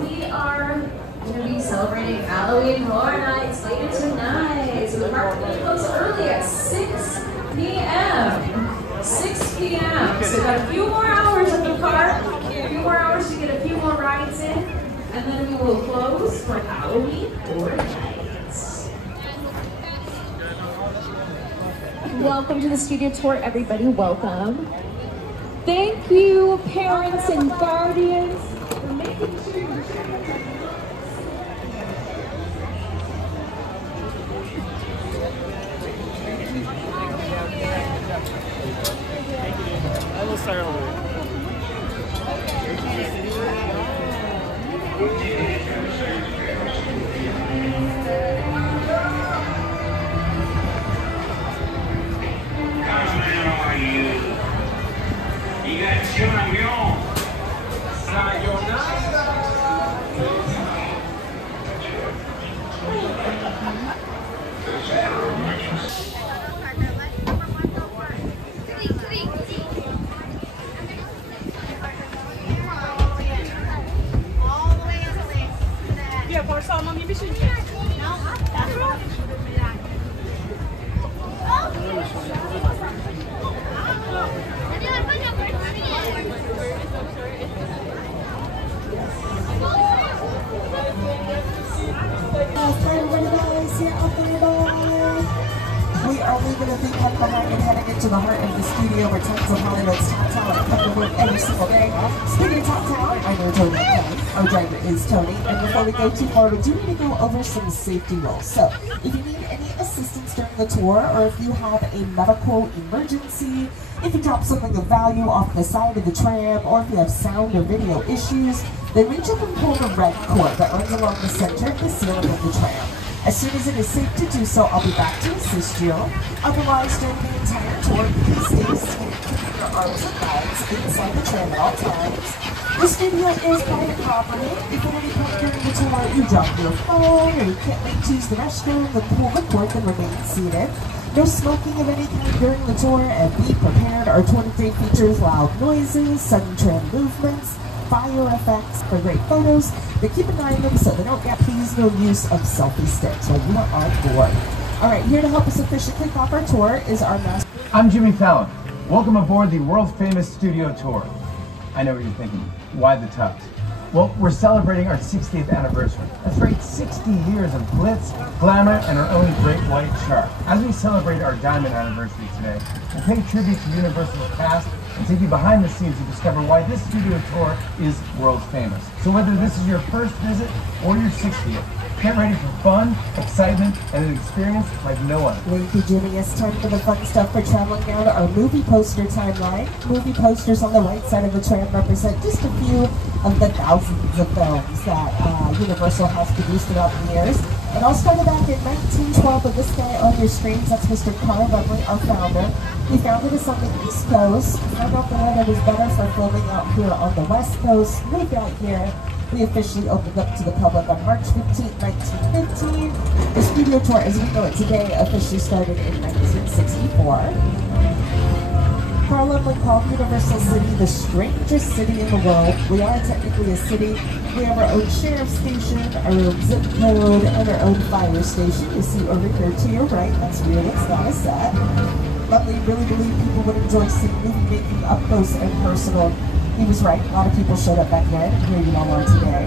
we are going to be celebrating Halloween Horror Nights later tonight. So the park will close early at 6 p.m. 6 p.m. So we've got a few more hours at the park, a few more hours to get a few more rides in, and then we will close for Halloween Horror Nights. Welcome to the studio tour, everybody. Welcome. Thank you, parents and guardians, for making sure your I will start over. We are leaving the theme park behind and heading into the heart of the studio where tons of Hollywood's top talent come to work every single day. Speaking of top talent, I know Tony Kelly. Our driver is Tony. And before we go too far, we do need to go over some safety rules. So, if you need any assistance during the tour, or if you have a medical emergency, if you drop something of value off the side of the tram, or if you have sound or video issues, then reach up and pull the red cord that runs along the center of the ceiling of the tram. As soon as it is safe to do so, I'll be back to assist you. Otherwise, during the entire tour, please stay seated, keeping your arms and legs inside the tram at all times. The studio is private property. If at any point during the tour you drop your phone or you can't wait to use the restroom, then pull the cord and remain seated. No smoking of any kind during the tour, and be prepared. Our 23 features loud noises, sudden tram movements, fire effects for great photos, but keep an eye on them so they don't get please no use of selfie sticks while you are on board. Alright, here to help us officially kick off our tour is our master. I'm Jimmy Fallon. Welcome aboard the world famous studio tour. I know what you're thinking. Why the tux? Well, we're celebrating our 60th anniversary. That's right, 60 years of glitz, glamour, and our own great white shark. As we celebrate our diamond anniversary today, we'll pay tribute to Universal's past and take you behind the scenes to discover why this studio tour is world famous. So whether this is your first visit or your 60th, get ready for fun, excitement, and an experience like no other. Thank you, Jimmy. It's time for the fun stuff. We're traveling now to our movie poster timeline. Movie posters on the right side of the tram represent just a few of the thousands of films that Universal has produced throughout the years. It all started back in 1912 with this guy on your screens. That's Mr. Carl Beverly, our founder. He founded us on the East Coast, found out the weather was better for filming out here on the West Coast, moved out here. We officially opened up to the public on March 15, 1915. The studio tour, as we know it today, officially started in 1964. Carl Laemmle called Universal City the strangest city in the world. We are technically a city. We have our own sheriff station, our own zip code, and our own fire station. You see over here to your right, that's real, it's not a set. Laemmle really believed people would enjoy seeing movie making up close and personal. He was right, a lot of people showed up back then, and here you all are today.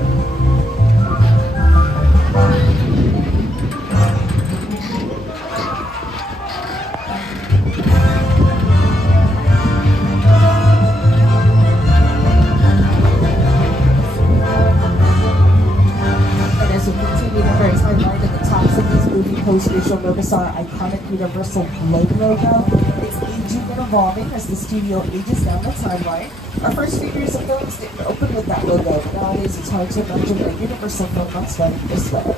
And as we continue down our timeline at the tops of these movie posters, you'll notice our iconic Universal logo. It's aging and evolving as the studio ages down the timeline. Our first few years of films didn't open with that logo, but nowadays it's hard to imagine a Universal film not starting this way.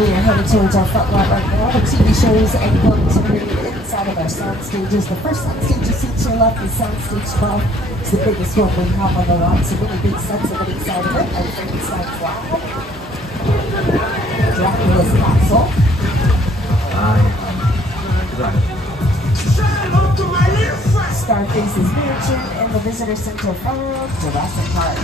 We are headed towards our front lot right now. The TV shows and films are made inside of our sound stages. The first sound stage you see to your left is Soundstage 12. It's the biggest one we have on the lot. Some really big sets of it inside of it. And Frankenstein's Lab, Dracula's Castle, Scarface's Mansion, and the Visitor Center Farm, Jurassic Park.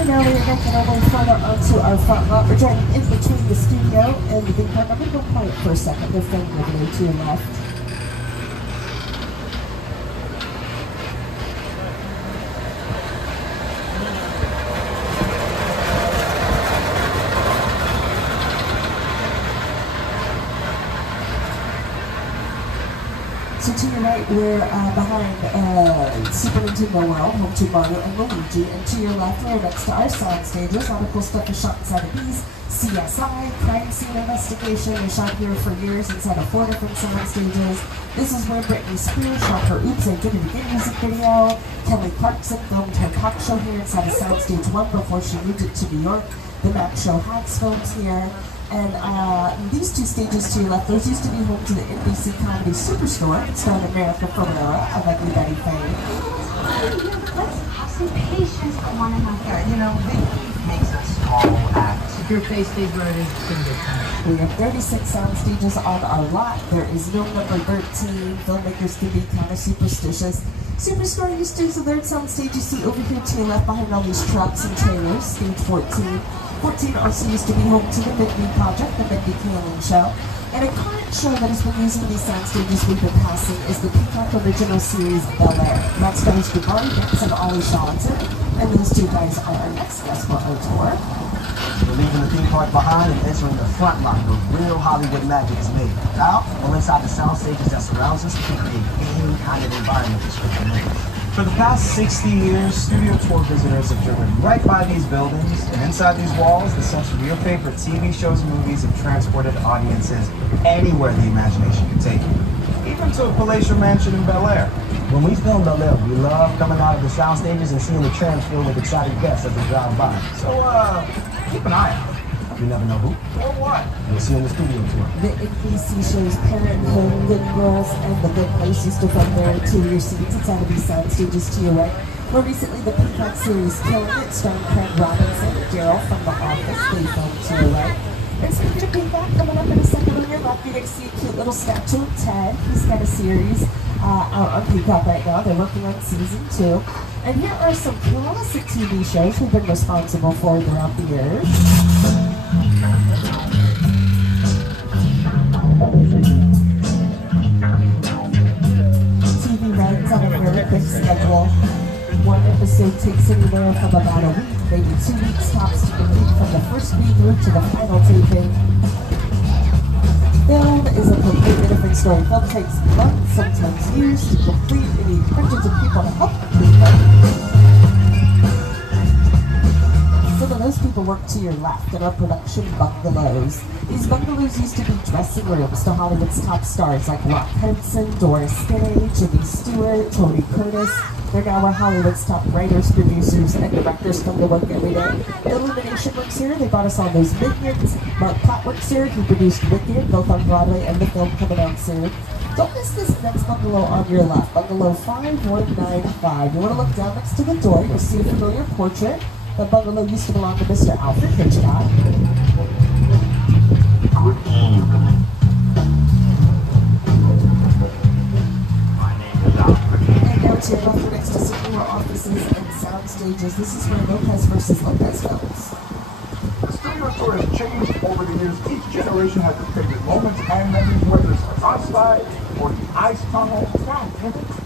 And now we are making our way further onto our front lot. We're driving in between the studio and the big park. I'm going to go quiet for a second. They're filming over there to your left. So to your right, we're behind Super Nintendo World, home to Mario and Luigi, and to your left, we're next to our sound stages. A lot of cool stuff is shot inside of these. CSI, crime scene investigation, is shot here for years inside of 4 different sound stages. This is where Britney Spears shot her Oops, I Did It Again music video. Kelly Clarkson filmed her talk show here inside of Soundstage 1 before she moved it to New York. The Mac Show has films here. And these two stages to your left, those used to be home to the NBC Comedy Superstore, starring America Ferrera and Lucky Betty Fame. Let's have some patience for one another. You know, Big Keith makes a small act. If your face stays where it is, it's gonna get time. We have 36 sound stages on our lot. There is no number 13. Filmmakers can be kind of superstitious. Superstore used to use the third sound stage you see over here to your left behind all these trucks and trailers, stage 14. 14 also used to be home to the Mindy Project, the Mindy Kaling Show. And a current show that has been using these sound stages we've been passing is the Peacock original series Bel-Air. That stars Jabari Banks and Ollie Shaughnessy, and those two guys are our next guests for our tour. We're leaving the theme park behind and entering the front lot where real Hollywood magic is made. Now, we're inside the sound stages that surrounds us to create any kind of environment for filmmakers. For the past 60 years, studio tour visitors have driven right by these buildings, and inside these walls, the sets of your favorite TV shows and movies have transported audiences anywhere the imagination can take you, even to a palatial mansion in Bel-Air. When we film Bel-Air, we love coming out of the sound stages and seeing the trams filled with excited guests as they drive by. So, keep an eye out. You never know who Or what? you'll see in the studio tour. The NBC shows Parenthood, Good Girls, and The Good Place used to film their interior scenes inside of these sound stages to your right. More recently, the Peacock series Killing It, starring Craig Robinson, Daryl from The Office, they filmed to your right. And speaking of Peacock, coming up in a second on your left, you're going to see a cute little statue of Ted. He's got a series out on Peacock right now. They're working on season 2. And here are some classic TV shows we've been responsible for throughout the years. TV runs on a very quick schedule. One episode takes anywhere from about a week, maybe 2 weeks tops to complete from the first preview to the final taping. Film is a completely different story. Film takes months, sometimes years to complete. You need hundreds of people to help complete them. Some of those people work to your left in our production bungalows. These bungalows used to be dressing rooms to Hollywood's top stars like Rock Hudson, Doris Day, Jimmy Stewart, Tony Curtis. They're now where Hollywood's top writers, producers, and directors come to work every day. Illumination works here. They brought us all those Minions. Mark Platt works here. He produced Wicked, both on Broadway and the film coming out soon. Don't miss this next bungalow on your left, Bungalow 5195. You want to look down next to the door. You'll see a familiar portrait. The bungalow used to belong to Mr. Alfred Hitchcock. Good evening. My name is Alfred. And now to your left, we're next to some more offices and sound stages. This is where Lopez versus Lopez films. The studio tour has changed over the years. Each generation has its favorite moments and memories, whether it's the outside or the ice tunnel.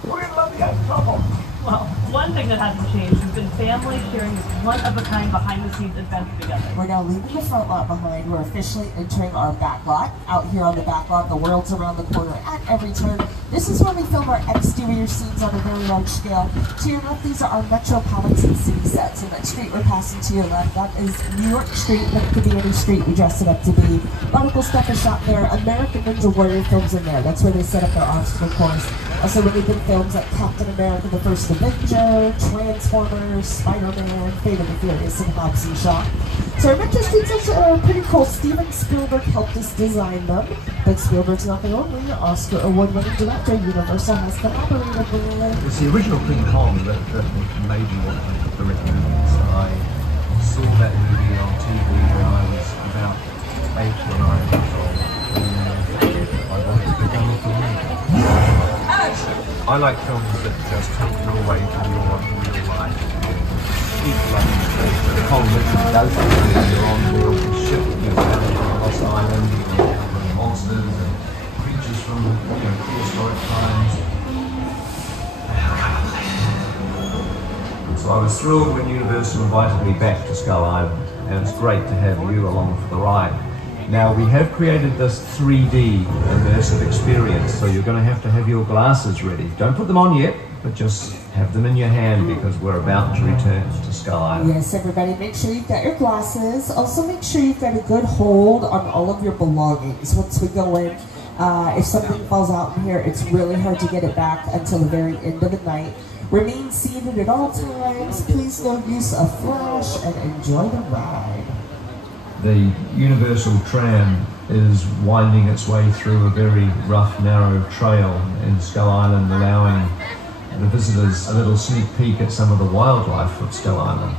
We're gonna love the ice tunnel. Well, one thing that hasn't changed has been family sharing this one-of-a-kind behind-the-scenes adventure together. We're now leaving the front lot behind. We're officially entering our back lot. Out here on the back lot, the world's around the corner at every turn. This is where we film our exterior scenes on a very large scale. To your left, these are our metropolitan city sets. And that street we're passing to your left, that is New York Street. That could be any street we dress it up to be. A lot of cool stuff is shot there. American Ninja Warrior films in there. That's where they set up their obstacle course. Also really big films like Captain America, The First Avenger, Transformers, Spider-Man, Fate of the Furious, and Hobbs and Shaw. So our Metro Streets are pretty cool. Steven Spielberg helped us design them, but Spielberg's not the only Oscar award-winning director. Universal has collaborated with. It's the original King Kong that made me want to direct movies. I saw that movie on TV when I was about 8 or 9 years old, and I wanted to become a filmmaker. I like films that just take you away from your real life. The Kong literally does it. You're on board the ship, you're sailing from Lost Island, you're encountering monsters and creatures from prehistoric times. So I was thrilled when Universal invited me back to Skull Island, and it's great to have you along for the ride. Now, we have created this 3D immersive experience, so you're going to have your glasses ready. Don't put them on yet, but just have them in your hand because we're about to return to Skull Island. Yes, everybody, make sure you've got your glasses. Also, make sure you've got a good hold on all of your belongings. Once we go in, if something falls out in here, it's really hard to get it back until the very end of the night. Remain seated at all times. Please no use of flash and enjoy the ride. The Universal tram is winding its way through a very rough, narrow trail in Skull Island, allowing the visitors a little sneak peek at some of the wildlife of Skull Island.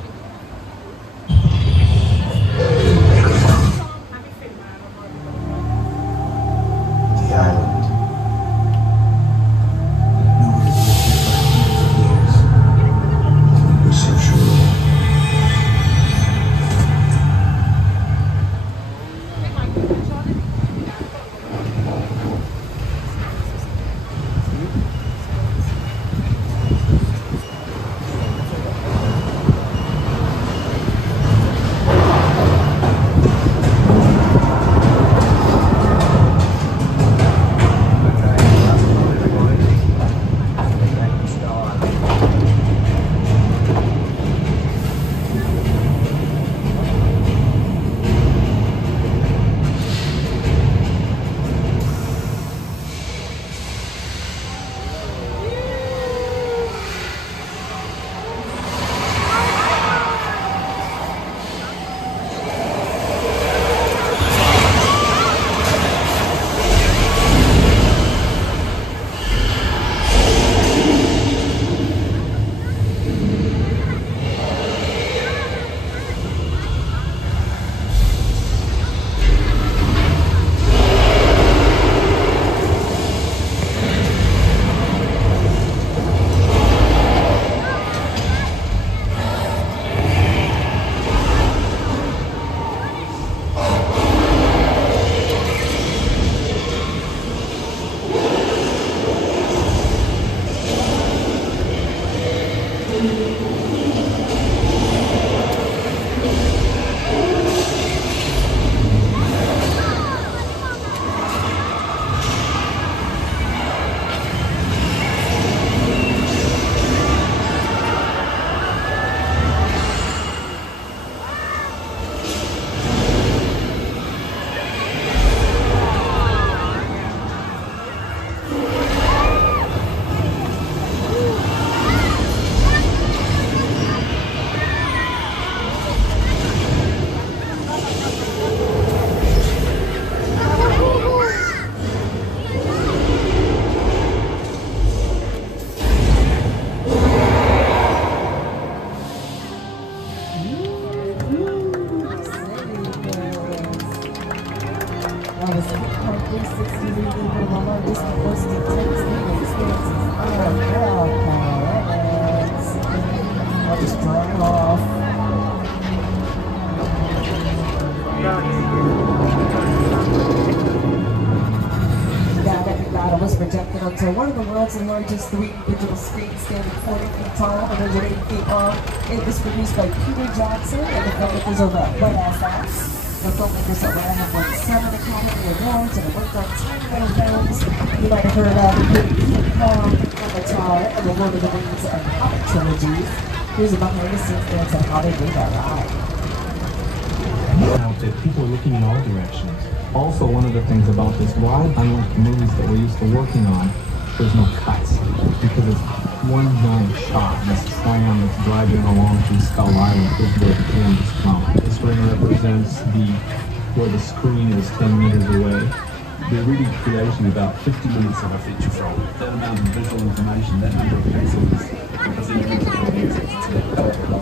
The island. Projected onto one of the world's largest 3D digital screens, standing 40 feet tall and over 8 feet long. It was produced by Peter Jackson and the filmmakers over at Wet Ass Ass. The filmmakers at Wet have won 7 Academy Awards and have worked on 10 little films. You might have heard of King Kong, Avatar, and the Lord of the Rings and Hobbit trilogies. Here's a behind-the-scenes glance at how they made that ride. Out there, people are looking in all directions. Also, one of the things about this ride, unlike the movies that we're used to working on, there's no cuts because it's one giant shot, this tram that's driving along through Skull Island. This is where the cameras come. This ring represents where the screen is 10 meters away. They're really creating about 50 minutes of a feature film. That amount of visual information, that number of pixels, is individual.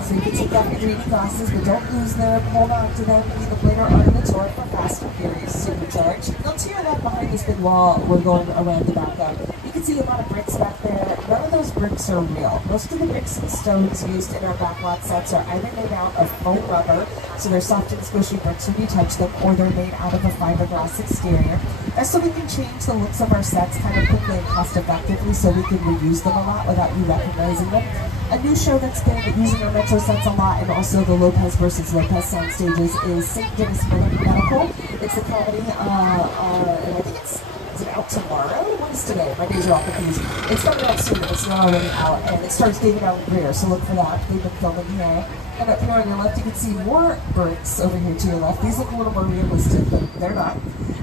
So you can take off your 3D glasses, but don't lose them. Hold on to them. Be the later on in the tour for Fast and Furious Supercharged. Now to your left, behind this big wall, we're going around the back of. You can see a lot of bricks back there. None of those bricks are real. Most of the bricks and stones used in our backlot sets are either made out of foam rubber, so they're soft and squishy bricks when you touch them, or they're made out of a fiberglass exterior. And so we can change the looks of our sets kind of quickly and cost effectively, so we can reuse them a lot without you recognizing them. A new show that's been using our Metro sets a lot, and also the Lopez versus Lopez sound stages, is St. Dennis Medical. It's a comedy, and I think is it out tomorrow? What is today? My days are all confused. It's coming out soon, it's not already out, and it stars David Allen Greer, so look for that. They've been filming here. And up here on your left, you can see more bricks over here to your left. These look a little more realistic, but they're not.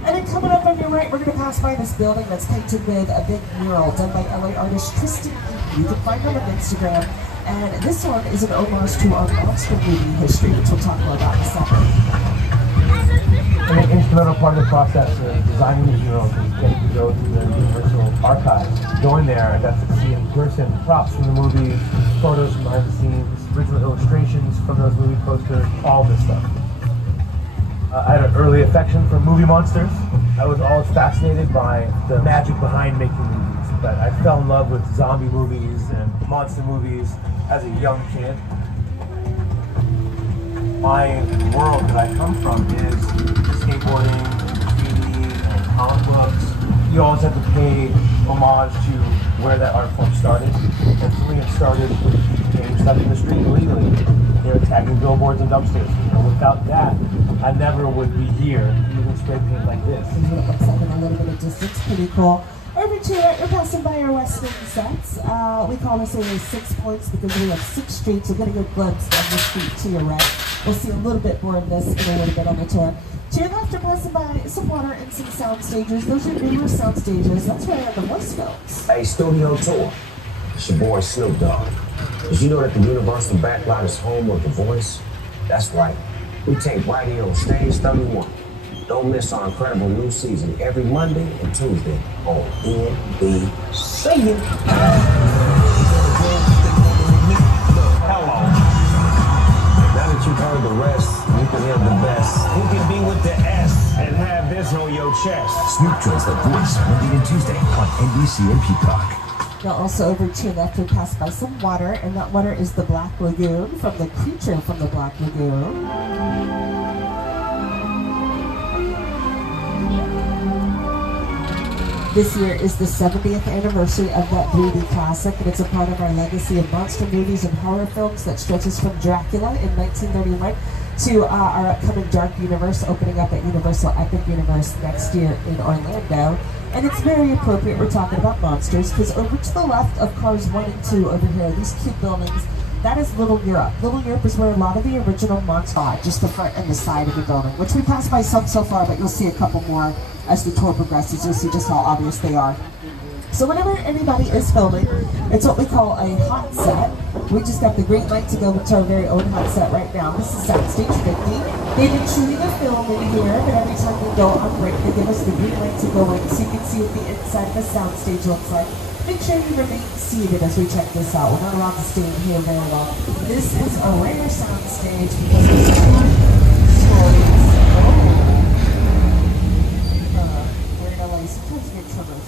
And then coming up on your right, we're going to pass by this building that's painted with a big mural done by LA artist Tristan Eaton. You can find her on Instagram. And this one is an homage to our monster movie history, which we'll talk more about in a second. An instrumental part of the process of designing these murals is getting to go to the Universal Archives. Going there, I got to see in person props from the movie, photos from behind the scenes, original illustrations from those movie posters, all this stuff. I had an early affection for movie monsters. I was always fascinated by the magic behind making movies. But I fell in love with zombie movies and monster movies as a young kid. My world that I come from is skateboarding, graffiti, and comic books. You always have to pay homage to where that art form started. And for me, it started with getting stuck in the street illegally. Tagging billboards and dumpsters. Without that, I never would be here using spray paint like this. It looks like in a little bit of distance, pretty cool. Over to it, we're passing by our West End sets. We call this area 6 points because we have 6 streets. You'll get a good glimpse of the street to your right. We'll see a little bit more of this in a little bit on the tour. To your left, we're passing by some water and some sound stages. Those are numerous sound stages. That's where I have the voice films. Hey, studio tour. It's your boy Snoop Dogg. Did you know that the Universal Backlot is home of The Voice? That's right. We tape right here on Stage 31. Don't miss our incredible new season every Monday and Tuesday on NBC. Hello. Now that you've heard the rest, you can hear the best. Who can be with the S and have this on your chest? Snoop joins The Voice Monday and Tuesday on NBC and Peacock. Now also over to your left, we pass by some water, and that water is the Black Lagoon from the creature from the Black Lagoon. This year is the 70th anniversary of that 3D classic, and it's a part of our legacy of monster movies and horror films that stretches from Dracula in 1931 to our upcoming Dark Universe opening up at Universal Epic Universe next year in Orlando. And it's very appropriate we're talking about monsters, because over to the left of cars 1 and 2 over here, these cute buildings, that is Little Europe. Little Europe is where a lot of the original monsters are, just the front and the side of the building, which we passed by some so far, but you'll see a couple more as the tour progresses. You'll see just how obvious they are. So whenever anybody is filming, it's what we call a hot set. We just got the green light to go into our very own hot set right now. This is Soundstage 50. They've been shooting a film in here, but every time we go on break, they give us the green light to go in so you can see what the inside of the soundstage looks like. Make sure you remain seated as we check this out. We're not allowed to stand here very long. This is a rare soundstage because it's 2 stories. We're in LA, sometimes we get tremors.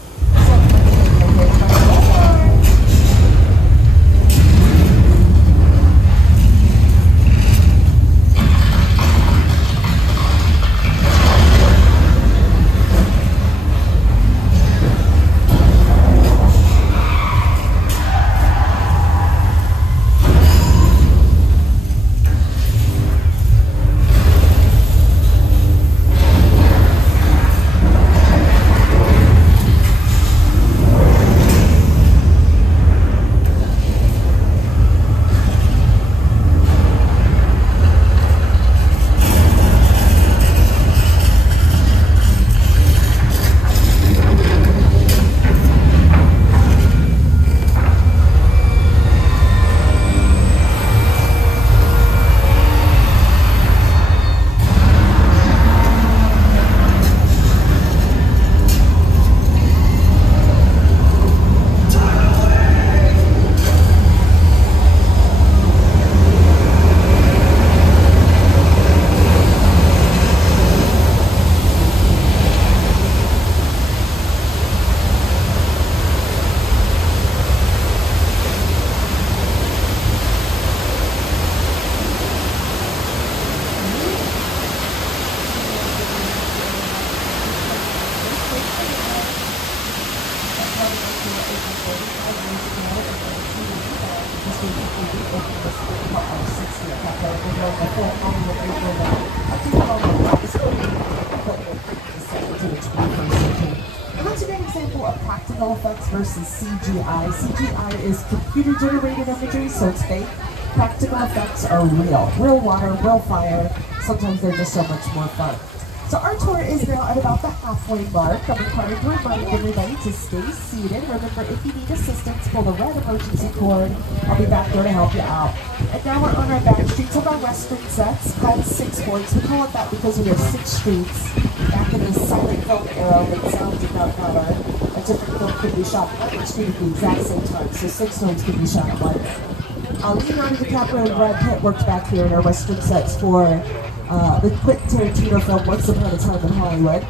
Cafe, we're going the full Hollywood makeover. To the Hollywood episode, but we're bringing the set to the 21st century. And that's a great example of practical effects versus CGI. CGI is computer-generated imagery, so it's fake. Practical effects are real. Real water, real fire. Sometimes they're just so much more fun. So our tour is now at about the halfway mark. I'm required to remind everybody to stay seated. Remember, if you need assistance, pull the red emergency cord. I'll be back there to help you out. And now we're on our back streets of our western sets called Six Points. We call it that because we have 6 streets. Back in the silent film era when sound did not matter, a different film could be shot on every street at the exact same time. So 6 films could be shot at once. Leonardo DiCaprio and Brad Pitt worked back here in our western sets for the Quentin Tarantino film Once Upon a Time in Hollywood.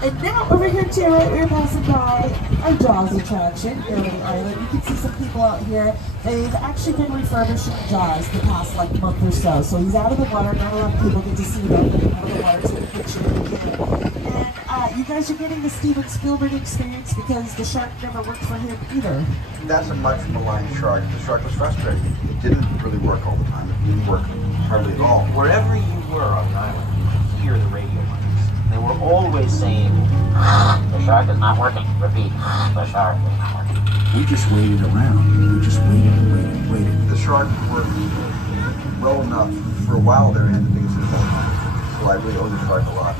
And now over here to your right, we're passing by our Jaws attraction here on the island. You can see some people out here. They've actually been refurbishing Jaws the past month or so. So he's out of the water. Not a lot of people get to see him out of the water, take a picture if you can. And you guys are getting the Steven Spielberg experience because the shark never worked for him either. That's a much maligned shark. The shark was frustrated. It didn't really work all the time. It didn't work hardly at all. Wherever you were on the island, you could hear the radio monkeys. They were always saying, the shark is not working. Repeat, the shark is not working. We just waited around. We just waited and waited and waited. The shark worked well enough for a while there and the biggest important. So I really owe the shark a lot.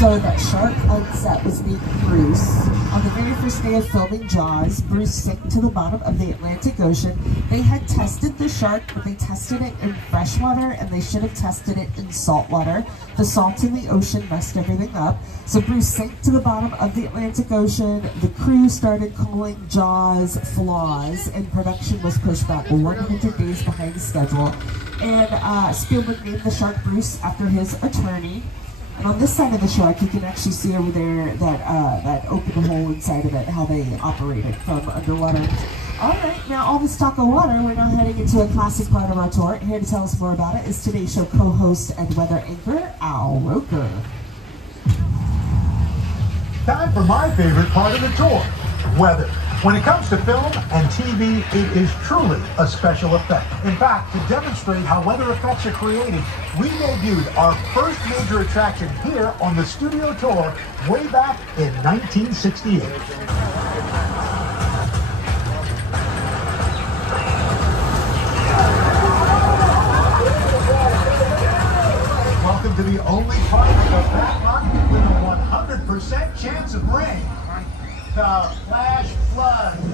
So that shark on set was named Bruce. On the very first day of filming Jaws, Bruce sank to the bottom of the Atlantic Ocean. They had tested the shark, but they tested it in freshwater, and they should have tested it in saltwater. The salt in the ocean messed everything up. So Bruce sank to the bottom of the Atlantic Ocean. The crew started calling Jaws flaws, and production was pushed back 100 days behind schedule. And Spielberg named the shark Bruce after his attorney. And on this side of the shark, you can actually see over there that open hole inside of it, how they operate it from underwater. All right, now all this talk of water, we're now heading into a classic part of our tour. Here to tell us more about it is today's show co-host and weather anchor, Al Roker. Time for my favorite part of the tour, weather. When it comes to film and TV, it is truly a special effect. In fact, to demonstrate how weather effects are created, we debuted our first major attraction here on the studio tour way back in 1968. Welcome to the only part of the backlot with a 100% chance of rain. The flash flood. It's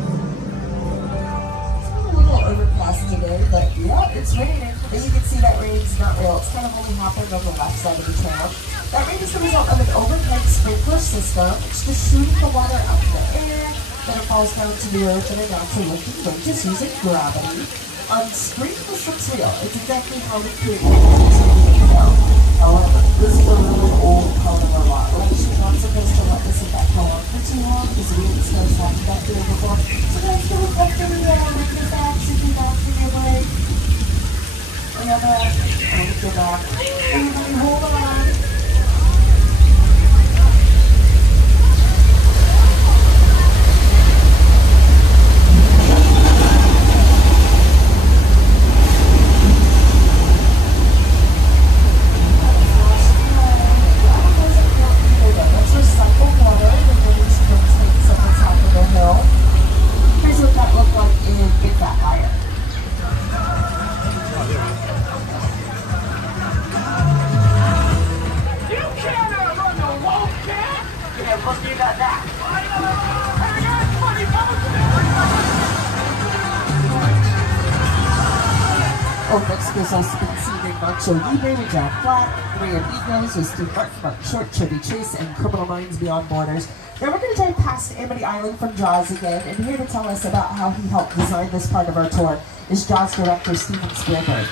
been a little overcast today, but yeah, it's raining. But you can see that rain's not real. It's kind of only happened on the left side of the town. That rain is the result of an overhead sprinkler system. It's just shooting the water up in the air, then it falls down to the earth and it naturally lifting wind just using gravity. On screen, this looks real. It's exactly how we created it. However, this is a really old part of our lot. We're actually not supposed to let this effect go on for too long because we didn't start talking about doing before. So guys, go look up to the with your backs if you're not for your break. Remember, with your back. Everybody hold on. Here's what that looked like in Big Fat Liar. You can't outrun the wolf, cat! Yeah, what do you got that? Oh, Mexico's also been seen in Nacho Libre with Jack Black, Three Amigos with Steve Martin, Mark Short, Chevy Chase, and Criminal Minds Beyond Borders. Now we're going to drive past Amity Island from Jaws again, and here to tell us about how he helped design this part of our tour is Jaws director Steven Spielberg.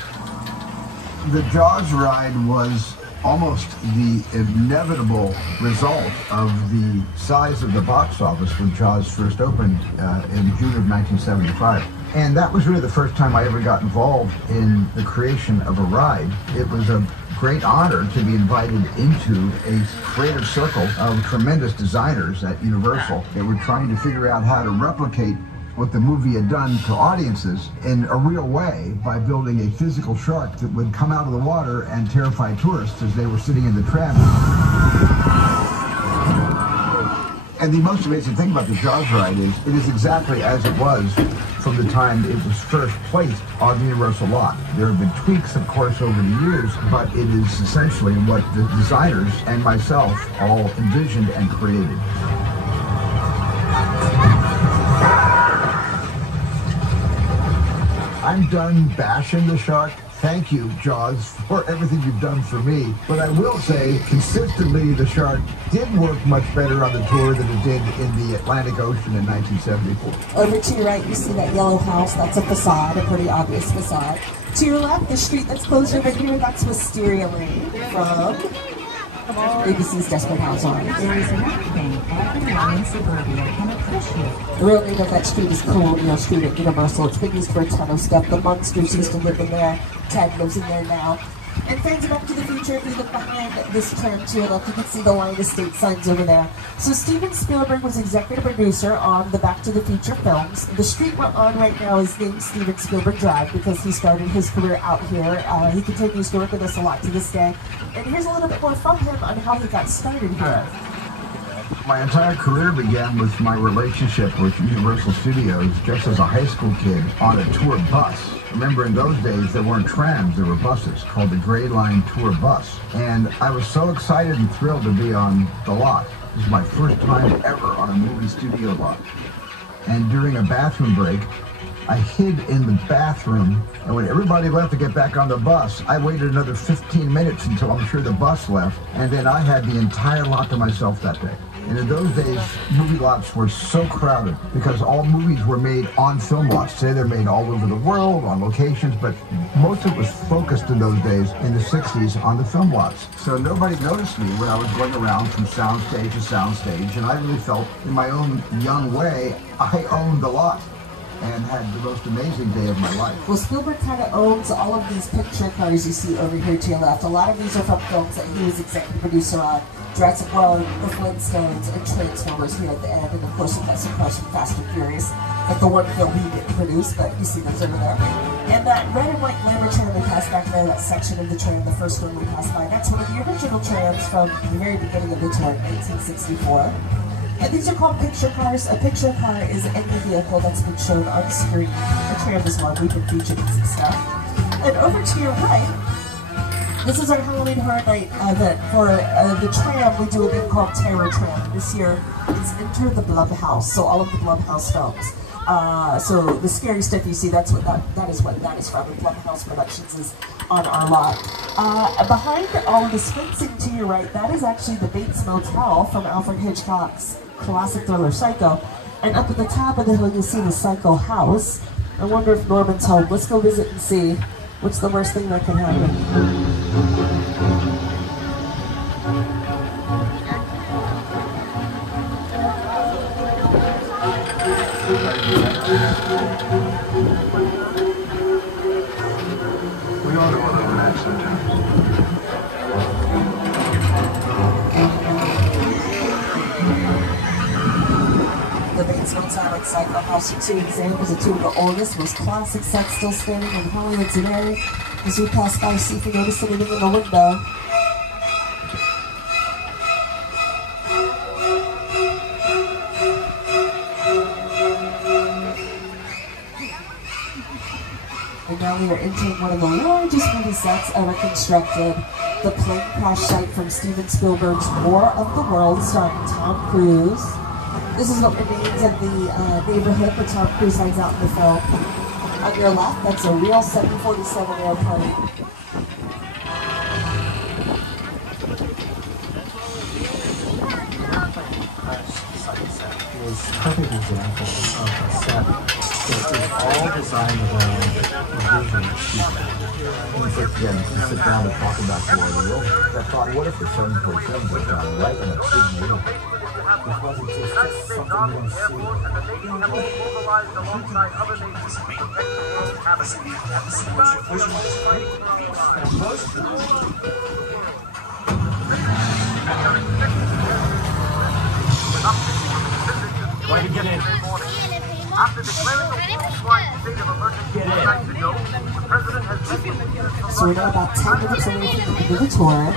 The Jaws ride was almost the inevitable result of the size of the box office when Jaws first opened in June of 1975. And that was really the first time I ever got involved in the creation of a ride. It was a great honor to be invited into a creative circle of tremendous designers at Universal that were trying to figure out how to replicate what the movie had done to audiences in a real way by building a physical shark that would come out of the water and terrify tourists as they were sitting in the tram. And the most amazing thing about the Jaws ride is it is exactly as it was from the time it was first placed on the Universal lot. There have been tweaks, of course, over the years, but it is essentially what the designers and myself all envisioned and created. I'm done bashing the shark. Thank you, Jaws, for everything you've done for me. But I will say, consistently, the shark did work much better on the tour than it did in the Atlantic Ocean in 1974. Over to your right, you see that yellow house. That's a facade, a pretty obvious facade. To your left, the street that's closed over here, that's Wisteria Lane from ABC's Desperate Housewives. There is nothing everyone in suburbia can appreciate. The real name of that street is Colonial Street at Universal. It's been used for a ton of stuff. The Munsters used to live in there. Ted lives in there now. And fans of Back to the Future, if you look behind this tram to your left, you can see the Line Estate signs over there. So Steven Spielberg was executive producer on the Back to the Future films. The street we're on right now is named Steven Spielberg Drive because he started his career out here. He continues to work with us a lot to this day. And here's a little bit more from him on how he got started here. My entire career began with my relationship with Universal Studios just as a high school kid on a tour bus. Remember, in those days, there weren't trams, there were buses called the Gray Line Tour Bus. And I was so excited and thrilled to be on the lot. This was my first time ever on a movie studio lot. And during a bathroom break, I hid in the bathroom, and when everybody left to get back on the bus, I waited another 15 minutes until I'm sure the bus left, and then I had the entire lot to myself that day. And in those days, movie lots were so crowded because all movies were made on film lots. Today they're made all over the world, on locations, but most of it was focused in those days, in the 60s, on the film lots. So nobody noticed me when I was going around from soundstage to soundstage, and I really felt, in my own young way, I owned the lot and had the most amazing day of my life. Well, Spielberg kind of owns all of these picture cars you see over here to your left. A lot of these are from films that he was executive producer on. Jurassic World, The Flintstones, and Transformers here at the end. And of course, we've got some cars from Fast and Furious, like the one film he didn't produce, but you see those over there. And that red and white glamour tram we passed back there, that section of the tram, the first one we passed by, that's one of the original trams from the very beginning of the tour in 1864. And these are called picture cars. A picture car is any vehicle that's been shown on screen. The tram is one we've been featured in some stuff. And over to your right, this is our Halloween Horror Night event. For the tram, we do a thing called Terror Tram. This year, it's Enter the Blumhouse, so all of the Blumhouse films. So the scary stuff you see, that is what that is from. The Blumhouse Productions is on our lot. Behind all of this fencing to your right, that is actually the Bates Motel from Alfred Hitchcock's classic thriller Psycho. And up at the top of the hill, you'll see the Psycho house. I wonder if Norman's home. Let's go visit and see what's the worst thing that could happen. We all go over that sometimes. The Bates Motel and Psycho House are two examples of two of the oldest, most classic sets still standing in Hollywood today. As we pass by, see if you notice anything in the window. And now we are entering one of the largest movie sets ever constructed, the plane crash site from Steven Spielberg's War of the Worlds, starring Tom Cruise. This is what remains of the neighborhood where Tom Cruise hangs out in the film. On your left, that's a real 747 airplane. Was a perfect example of a set that is all designed around vision of people. And so again, to sit down and talk about War of the Worlds, I thought, what if the 747 goes down right in a big wheel? Because it's just something you want to see. Mobilized alongside other nations to make Why you get in? After declaring a worldwide state of emergency 2 nights ago, the president has met So we're now about 10 minutes away from the end of the tour.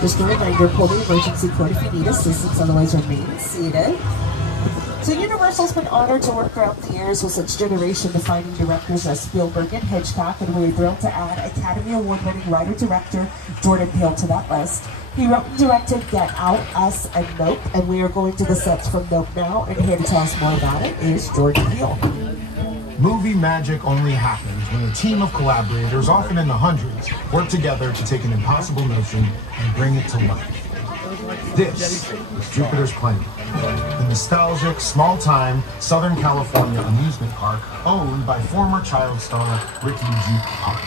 Just a reminder, pull the emergency code if you need assistance, otherwise remain seated. So Universal's been honored to work throughout the years with such generation-defining directors as Spielberg and Hitchcock, and we're thrilled to add Academy Award-winning writer-director Jordan Peele to that list. He wrote and directed Get Out, Us, and Nope, and we are going to the sets from Nope now, and here to tell us more about it is Jordan Peele. Movie magic only happens when a team of collaborators, often in the hundreds, work together to take an impossible notion and bring it to life. This is Jupiter's Planet, the nostalgic, small-time Southern California amusement park owned by former child star Ricky Juke Park.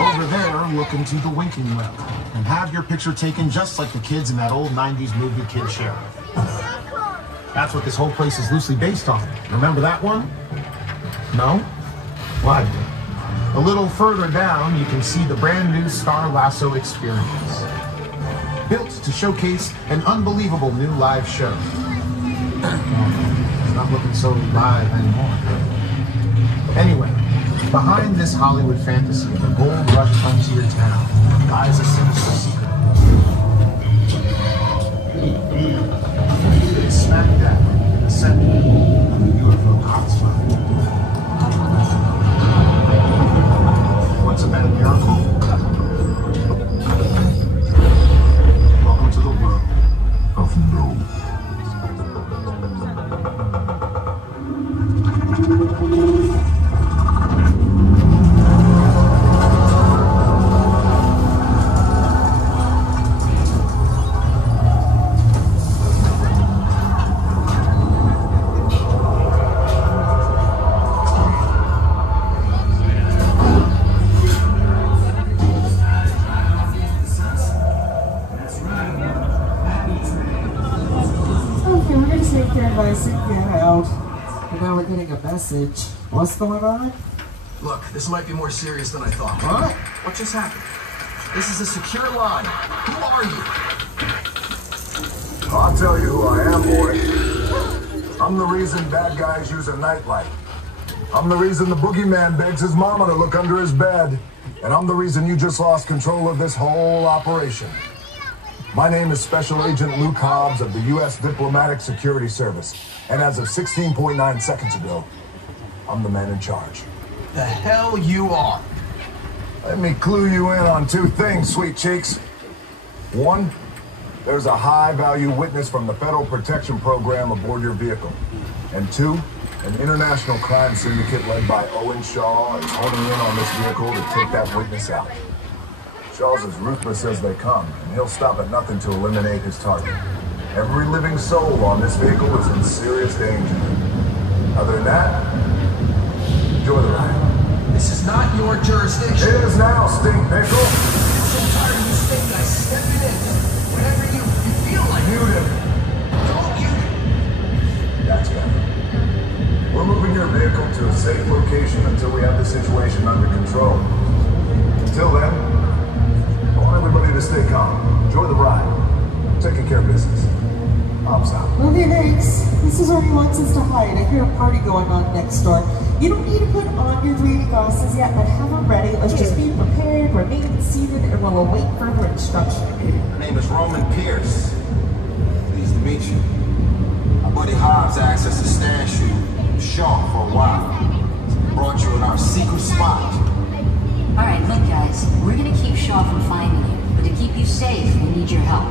Over there, look into the Winking Well and have your picture taken just like the kids in that old 90s movie Kid Sheriff. That's what this whole place is loosely based on. Remember that one? No? Well, I do. A little further down, you can see the brand new Star Lasso experience. Built to showcase an unbelievable new live show. It's not looking so live anymore. Anyway, behind this Hollywood fantasy of a gold rush frontier town lies a sinister secret. It's smack dab in the center of the UFO hotspot. What's a better miracle? Welcome to the world of no. Now we're getting a message. What's going on? Look, this might be more serious than I thought. What? What just happened? This is a secure line. Who are you? I'll tell you who I am, boy. I'm the reason bad guys use a nightlight. I'm the reason the boogeyman begs his mama to look under his bed. And I'm the reason you just lost control of this whole operation. My name is Special Agent Luke Hobbs of the U.S. Diplomatic Security Service. And as of 16.9 seconds ago, I'm the man in charge. The hell you are. Let me clue you in on two things, sweet cheeks. One, there's a high-value witness from the Federal Protection Program aboard your vehicle. And two, an international crime syndicate led by Owen Shaw is honing in on this vehicle to take that witness out. Shaw's as ruthless as they come, and he'll stop at nothing to eliminate his target. Every living soul on this vehicle is in serious danger. Other than that, enjoy the ride. This is not your jurisdiction. It is now, stink pickle. I'm so tired of you stink guys stepping in whenever you feel like it. Mute him. Don't mute him. That's better. We're moving your vehicle to a safe location until we have the situation under control. Until then, I want everybody to stay calm. Enjoy the ride. I'm taking care of business. Hobbs out. Okay, thanks. This is where he wants us to hide. I hear a party going on next door. You don't need to put on your 3D glasses yet, but have them ready. Let's just be prepared, remain seated, and we'll await further instruction. My name is Roman Pierce. Pleased to meet you. My buddy Hobbs asked us to stash you sharp for a while. Brought you in our secret spot. Alright, look guys, we're gonna keep Shaw from finding you, but to keep you safe, we need your help.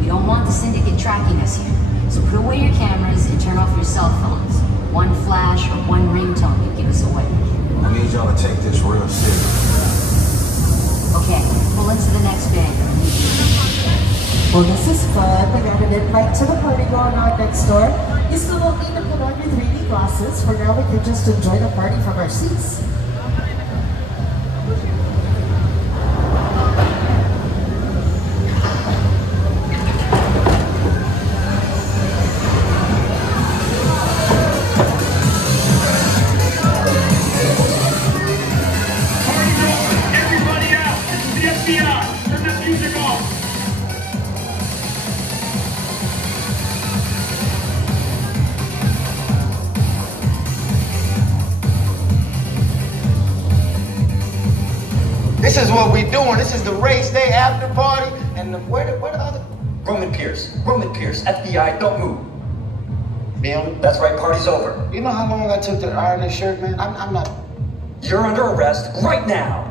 We don't want the syndicate tracking us here, so put away your cameras and turn off your cell phones. One flash or one ringtone could give us away. I need y'all to take this real serious. Okay, pull into the next bay. Well, this is fun. We got an invite to the party going on next door. You still don't need to put on your 3D glasses. For now, we can just enjoy the party from our seats. is what we doing. This is the race day after party. And where the other? Roman Pierce, FBI, don't move. That's right, party's over. You know how long I took to iron this shirt, man? I'm not. You're under arrest right now.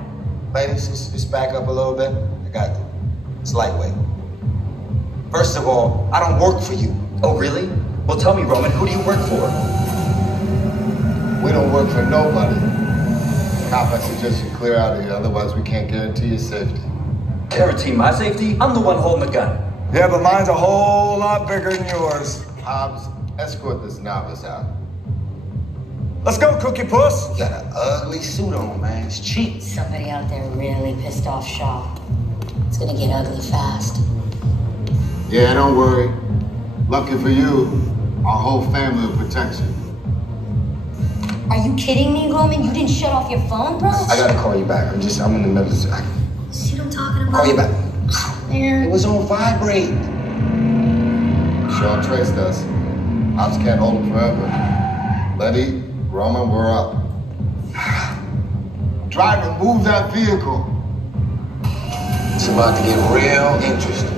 Ladies, just back up a little bit. I got you. It's lightweight. First of all, I don't work for you. Oh, really? Well, tell me, Roman, who do you work for? We don't work for nobody. Cop, I suggest you clear out of here, otherwise we can't guarantee your safety. Guarantee my safety? I'm the one holding the gun. Yeah, but mine's a whole lot bigger than yours. Hobbs, escort this novice out. Let's go, Cookie Puss. You got an ugly suit on, man. It's cheap. Somebody out there really pissed off Shaw. It's gonna get ugly fast. Yeah, don't worry. Lucky for you, our whole family will protect you. Are you kidding me, Roman? You didn't shut off your phone, bro? I gotta call you back. I'm in the middle of See what I'm talking about? Call you back. Man. It was on vibrate. Shaw traced us. Ops can't hold him forever. Letty, Roman, we're up. Driver, move that vehicle. It's about to get real interesting.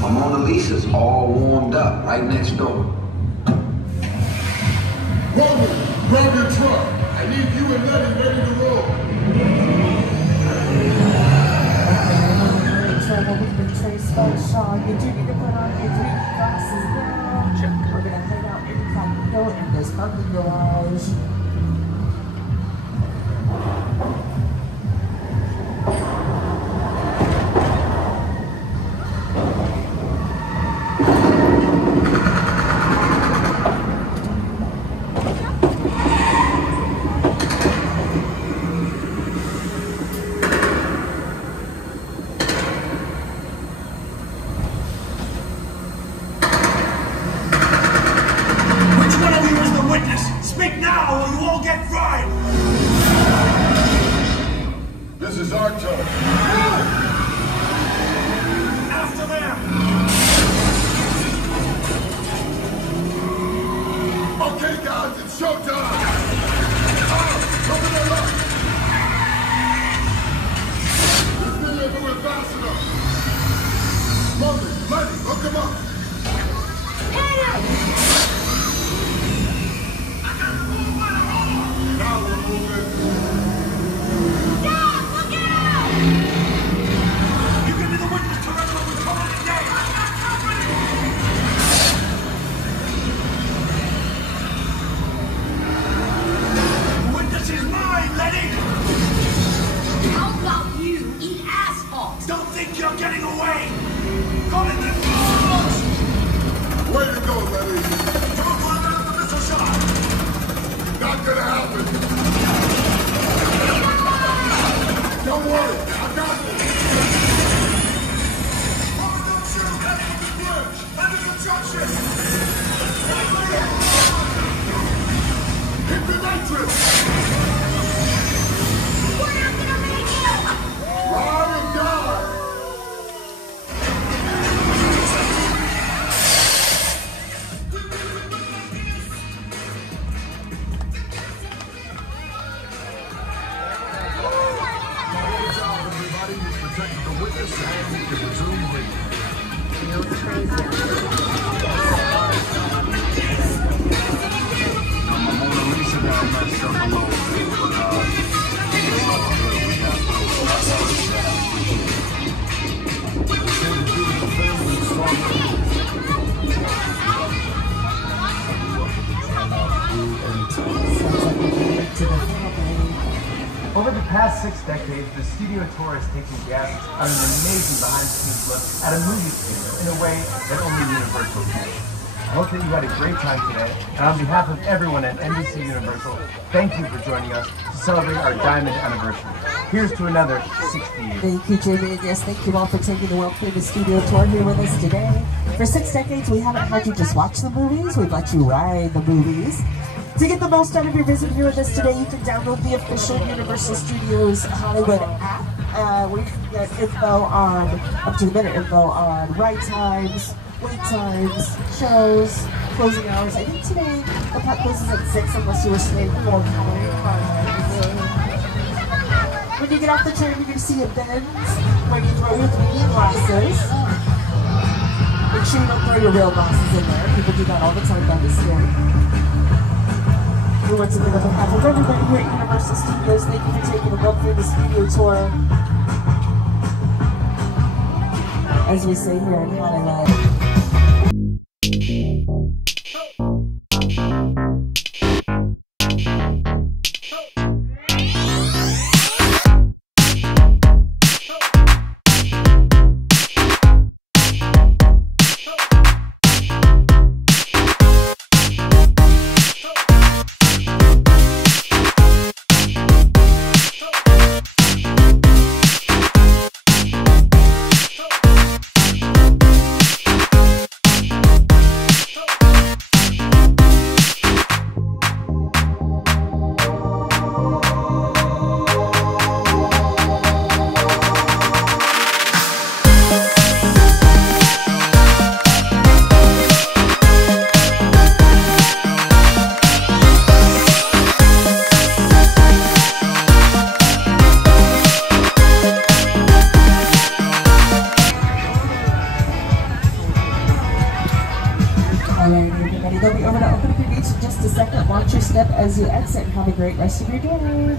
My Mona Lisa's all warmed up right next door. Roman, grab your truck. I need you and Letty ready to roll. Trouble with the trace by Shaw. You do need to put on your green glasses now. We're gonna head out incognito in this parking garage. This is our turn. After them! Okay, guys, it's showtime! Open it up! This thing ain't moving fast enough! Roman, Letty, hook him up! Now we're moving. You're getting away! Call it the balls! Way to go, Letty! Don't run out of the missile shot! Not gonna happen! Don't worry, I got this! Oh, don't shoot! Heading to the bridge! Under construction! Hit the nitrous! We're not gonna make it! Ride and die! Over the past 6 decades, the studio tour has taken guests on an amazing behind-the-scenes look at a movie theater in a way that only Universal can. I hope that you had a great time today, and on behalf of everyone at NBC Universal, thank you for joining us to celebrate our diamond anniversary. Here's to another 60 years. Thank you, Jamie, and yes, thank you all for taking the world-famous studio tour here with us today. For 6 decades, we haven't had you just watch the movies, we've let you ride the movies. To get the most out of your visit here with us today, you can download the official Universal Studios Hollywood app. Where you can get info on, up-to-the-minute info on ride times, wait times, shows, closing hours. I think today the park closes at 6 unless you were staying for Halloween. When you get off the train, you're going to see a bins where you throw your 3D glasses. Make sure you don't throw your real glasses in there. People do that all the time by mistake. We want to give a behalf of everybody here at Universal Studios. Thank you for taking a look through the studio tour. As we say here in Hollywood. They'll be over to open up your gates in just a second. Watch your step as you exit and have a great rest of your day.